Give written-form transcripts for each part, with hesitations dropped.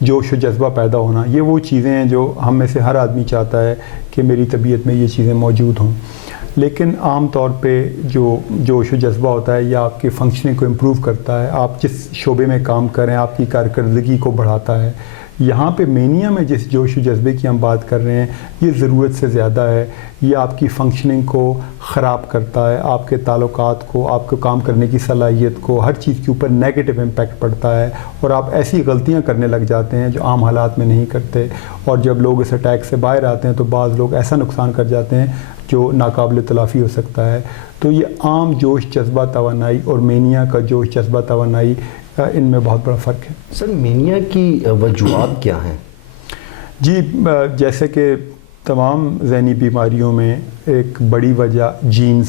جوش و جذبہ پیدا ہونا، یہ وہ چیزیں ہیں جو ہم میں سے ہر آدمی چاہتا ہے کہ میری طبیعت میں یہ چیزیں موجود ہوں. لیکن عام طور پہ جو جوش و جذبہ ہوتا ہے یہ آپ کی فنکشننگ کو امپروو کرتا ہے، آپ جس شعبے میں کام کریں آپ کی کارکردگی کو بڑھاتا ہے. یہاں پہ مینیا میں جس جوش و جذبے کی ہم بات کر رہے ہیں یہ ضرورت سے زیادہ ہے، یہ آپ کی فنکشننگ کو خراب کرتا ہے، آپ کے تعلقات کو، آپ کو کام کرنے کی صلاحیت کو، ہر چیز کے اوپر نیگیٹو امپیکٹ پڑتا ہے، اور آپ ایسی غلطیاں کرنے لگ جاتے ہیں جو عام حالات میں نہیں کرتے. اور جب لوگ اس اٹیک سے باہر آتے ہیں تو بعض لوگ ایسا نقصان کر جاتے ہیں جو ناقابل تلافی ہو سکتا ہے. تو یہ عام جوش جذبہ توانائی اور مینیا کا جوش جذبہ توانائی ان میں بہت بڑا فرق ہے. سر مینیا کی وجوہات کیا ہیں؟ جی جیسے کہ تمام ذہنی بیماریوں میں ایک بڑی وجہ جینز،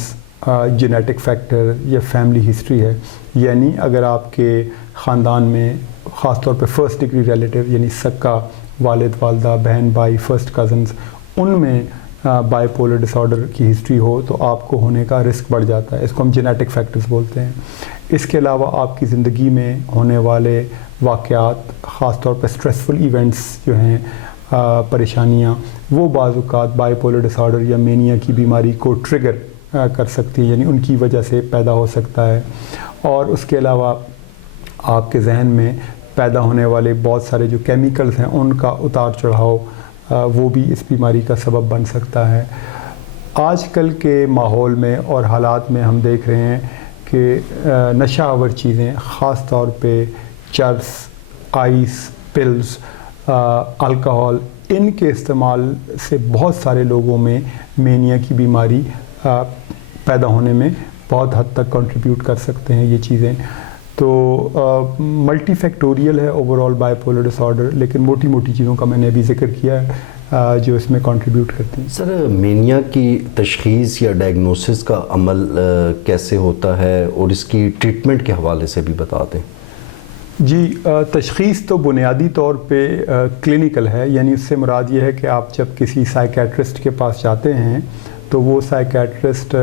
جینیٹک فیکٹر یا فیملی ہسٹری ہے. یعنی اگر آپ کے خاندان میں خاص طور پہ فرسٹ ڈگری ریلیٹیو یعنی سکا والد والدہ بہن بھائی فرسٹ کزنز ان میں بائی پولر ڈس آرڈر کی ہسٹری ہو تو آپ کو ہونے کا رسک بڑھ جاتا ہے. اس کو ہم جینیٹک فیکٹرز بولتے ہیں. اس کے علاوہ آپ کی زندگی میں ہونے والے واقعات خاص طور پہ اسٹریسفل ایونٹس جو ہیں، پریشانیاں، وہ بعض اوقات بائی پولر ڈس آرڈر یا مینیا کی بیماری کو ٹریگر کر سکتی ہیں، یعنی ان کی وجہ سے پیدا ہو سکتا ہے. اور اس کے علاوہ آپ کے ذہن میں پیدا ہونے والے بہت سارے جو کیمیکلز ہیں ان کا اتار چڑھاؤ وہ بھی اس بیماری کا سبب بن سکتا ہے. آج کل کے ماحول میں اور حالات میں ہم دیکھ رہے ہیں کہ نشہ آور چیزیں خاص طور پہ چرس، آئس، پلز، الکحل، ان کے استعمال سے بہت سارے لوگوں میں مینیا کی بیماری پیدا ہونے میں بہت حد تک کنٹریبیوٹ کر سکتے ہیں یہ چیزیں. تو ملٹی فیکٹوریل ہے overall bipolar disorder, لیکن موٹی موٹی چیزوں کا میں نے ابھی ذکر کیا ہے جو اس میں کنٹریبیوٹ کرتی ہیں. سر مینیا کی تشخیص یا ڈائگنوسس کا عمل کیسے ہوتا ہے اور اس کی ٹریٹمنٹ کے حوالے سے بھی بتا دیں. جی تشخیص تو بنیادی طور پہ کلینکل ہے، یعنی اس سے مراد یہ ہے کہ آپ جب کسی سائیکیٹرسٹ کے پاس جاتے ہیں تو وہ سائیکیٹرسٹ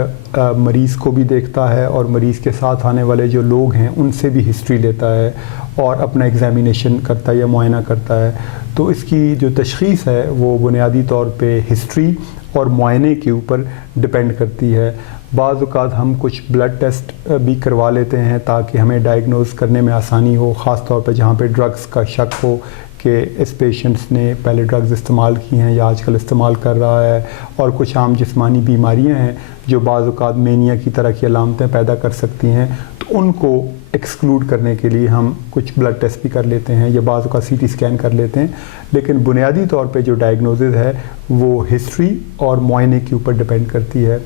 مریض کو بھی دیکھتا ہے اور مریض کے ساتھ آنے والے جو لوگ ہیں ان سے بھی ہسٹری لیتا ہے اور اپنا ایگزامینیشن کرتا ہے یا معائنہ کرتا ہے. تو اس کی جو تشخیص ہے وہ بنیادی طور پہ ہسٹری اور معائنے کے اوپر ڈپینڈ کرتی ہے. بعض اوقات ہم کچھ بلڈ ٹیسٹ بھی کروا لیتے ہیں تاکہ ہمیں ڈائگنوز کرنے میں آسانی ہو، خاص طور پہ جہاں پہ ڈرگس کا شک ہو کہ اس پیشنٹس نے پہلے ڈرگز استعمال کی ہیں یا آج کل استعمال کر رہا ہے. اور کچھ عام جسمانی بیماریاں ہیں جو بعض اوقات مینیا کی طرح کی علامتیں پیدا کر سکتی ہیں، تو ان کو ایکسکلوڈ کرنے کے لیے ہم کچھ بلڈ ٹیسٹ بھی کر لیتے ہیں یا بعض اوقات سی ٹی اسکین کر لیتے ہیں. لیکن بنیادی طور پہ جو ڈائگنوزز ہے وہ ہسٹری اور معائنے کے اوپر ڈپینڈ کرتی ہے.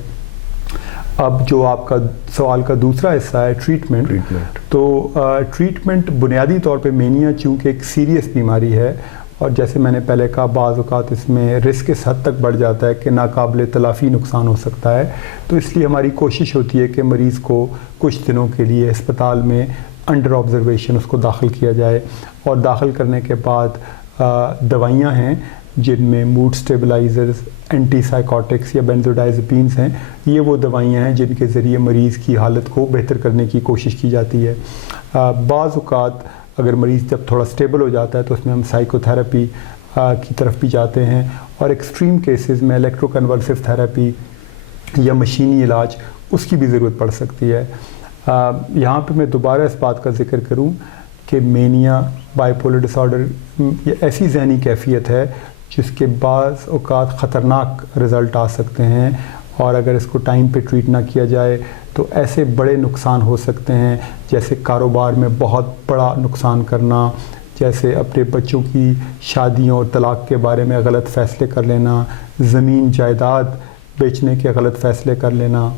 اب جو آپ کا سوال کا دوسرا حصہ ہے ٹریٹمنٹ، تو ٹریٹمنٹ بنیادی طور پہ مینیا چونکہ ایک سیریس بیماری ہے اور جیسے میں نے پہلے کہا بعض اوقات اس میں رسک اس حد تک بڑھ جاتا ہے کہ ناقابل تلافی نقصان ہو سکتا ہے. تو اس لیے ہماری کوشش ہوتی ہے کہ مریض کو کچھ دنوں کے لیے اسپتال میں انڈر آبزرویشن اس کو داخل کیا جائے، اور داخل کرنے کے بعد دوائیاں ہیں جن میں موڈ سٹیبلائزرز، اینٹی سائیکوٹکس یا بینزوڈائزپینز ہیں. یہ وہ دوائیاں ہیں جن کے ذریعے مریض کی حالت کو بہتر کرنے کی کوشش کی جاتی ہے. بعض اوقات اگر مریض جب تھوڑا سٹیبل ہو جاتا ہے تو اس میں ہم سائیکو تھراپی کی طرف بھی جاتے ہیں، اور ایکسٹریم کیسز میں الیکٹرو کنورسو تھراپی یا مشینی علاج اس کی بھی ضرورت پڑ سکتی ہے. یہاں پہ میں دوبارہ اس بات کا ذکر کروں کہ mania bipolar disorder یہ ایسی ذہنی کیفیت ہے جس کے بعض اوقات خطرناک رزلٹ آ سکتے ہیں، اور اگر اس کو ٹائم پہ ٹریٹ نہ کیا جائے تو ایسے بڑے نقصان ہو سکتے ہیں جیسے کاروبار میں بہت بڑا نقصان کرنا، جیسے اپنے بچوں کی شادیوں اور طلاق کے بارے میں غلط فیصلے کر لینا، زمین جائیداد بیچنے کے غلط فیصلے کر لینا،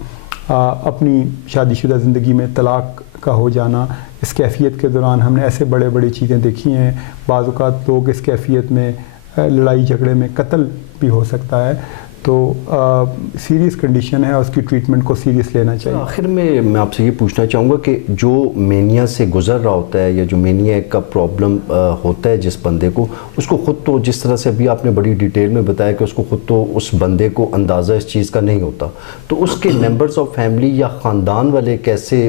اپنی شادی شدہ زندگی میں طلاق کا ہو جانا. اس کیفیت کے دوران ہم نے ایسے بڑے بڑی چیزیں دیکھی ہیں. بعض اوقات لوگ اس کیفیت میں لڑائی جھگڑے میں قتل بھی ہو سکتا ہے. تو سیریس کنڈیشن ہے اور اس کی ٹریٹمنٹ کو سیریس لینا چاہیے. آخر میں آپ سے یہ پوچھنا چاہوں گا کہ جو مینیا سے گزر رہا ہوتا ہے یا جو مینیا کا پرابلم ہوتا ہے جس بندے کو، اس کو خود تو جس طرح سے ابھی آپ نے بڑی ڈیٹیل میں بتایا کہ اس کو خود تو اس بندے کو اندازہ اس چیز کا نہیں ہوتا، تو اس کے ممبرز آف فیملی یا خاندان والے کیسے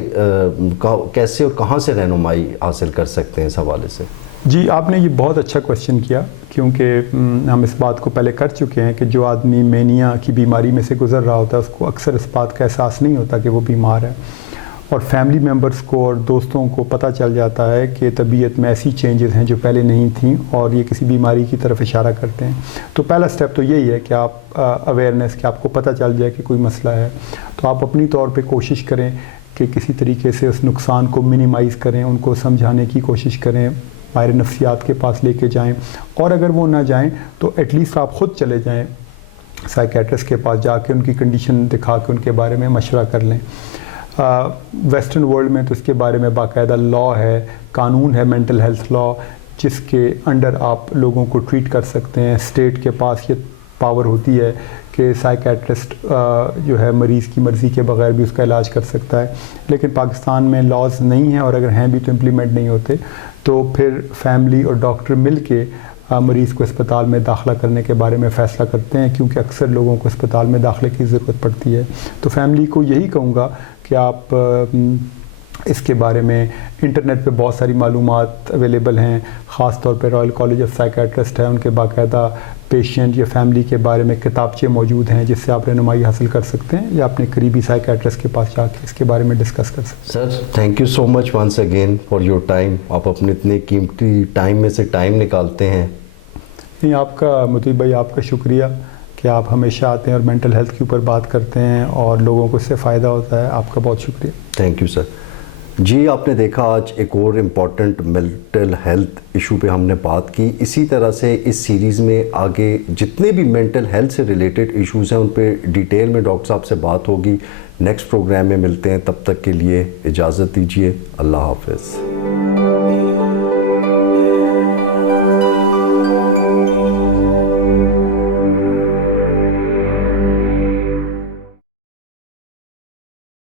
اور کہاں سے رہنمائی حاصل کر سکتے ہیں اس حوالے سے؟ جی آپ نے یہ بہت اچھا کوشچن کیا، کیونکہ ہم اس بات کو پہلے کر چکے ہیں کہ جو آدمی مینیا کی بیماری میں سے گزر رہا ہوتا ہے اس کو اکثر اس بات کا احساس نہیں ہوتا کہ وہ بیمار ہے، اور فیملی ممبرز کو اور دوستوں کو پتہ چل جاتا ہے کہ طبیعت میں ایسی چینجز ہیں جو پہلے نہیں تھیں اور یہ کسی بیماری کی طرف اشارہ کرتے ہیں۔ تو پہلا سٹیپ تو یہی ہے کہ آپ اویئرنیس، کہ آپ کو پتہ چل جائے کہ کوئی مسئلہ ہے، تو آپ اپنی طور پہ کوشش کریں کہ کسی طریقے سے اس نقصان کو منیمائز کریں، ان کو سمجھانے کی کوشش کریں، ماہر نفسیات کے پاس لے کے جائیں، اور اگر وہ نہ جائیں تو ایٹ لیسٹ آپ خود چلے جائیں سائیکیٹرسٹ کے پاس، جا کے ان کی کنڈیشن دکھا کے ان کے بارے میں مشورہ کر لیں۔ ویسٹرن ورلڈ میں تو اس کے بارے میں باقاعدہ لا ہے، قانون ہے مینٹل ہیلتھ لا، جس کے انڈر آپ لوگوں کو ٹریٹ کر سکتے ہیں۔ اسٹیٹ کے پاس یہ پاور ہوتی ہے کہ سائیکیٹرسٹ جو ہے مریض کی مرضی کے بغیر بھی اس کا علاج کر سکتا ہے، لیکن پاکستان میں لاز نہیں ہیں، اور اگر ہیں بھی تو امپلیمنٹ نہیں ہوتے، تو پھر فیملی اور ڈاکٹر مل کے مریض کو اسپتال میں داخلہ کرنے کے بارے میں فیصلہ کرتے ہیں، کیونکہ اکثر لوگوں کو اسپتال میں داخلے کی ضرورت پڑتی ہے۔ تو فیملی کو یہی کہوں گا کہ آپ اس کے بارے میں انٹرنیٹ پہ بہت ساری معلومات اویلیبل ہیں، خاص طور پہ رائل کالج آف سائیکیٹرسٹ ہے، ان کے باقاعدہ پیشنٹ یا فیملی کے بارے میں کتابچے موجود ہیں جس سے آپ رہنمائی حاصل کر سکتے ہیں، یا اپنے قریبی سائیکیٹرسٹ کے پاس جا کے اس کے بارے میں ڈسکس کر سکتے ہیں۔ Sir thank you so much once again for your time, آپ اپنے اتنے قیمتی ٹائم میں سے ٹائم نکالتے ہیں۔ نہیں، آپ کا مطیب بھائی، آپ کا شکریہ کہ آپ ہمیشہ آتے ہیں اور مینٹل ہیلتھ کے اوپر بات کرتے ہیں اور لوگوں کو اس سے فائدہ ہوتا ہے، آپ کا بہت شکریہ۔ Thank you sir. جی آپ نے دیکھا آج ایک اور امپورٹنٹ مینٹل ہیلتھ ایشو پہ ہم نے بات کی۔ اسی طرح سے اس سیریز میں آگے جتنے بھی مینٹل ہیلتھ سے ریلیٹڈ ایشوز ہیں ان پہ ڈیٹیل میں ڈاکٹر صاحب سے بات ہوگی۔ نیکسٹ پروگرام میں ملتے ہیں، تب تک کے لیے اجازت دیجیے، اللہ حافظ۔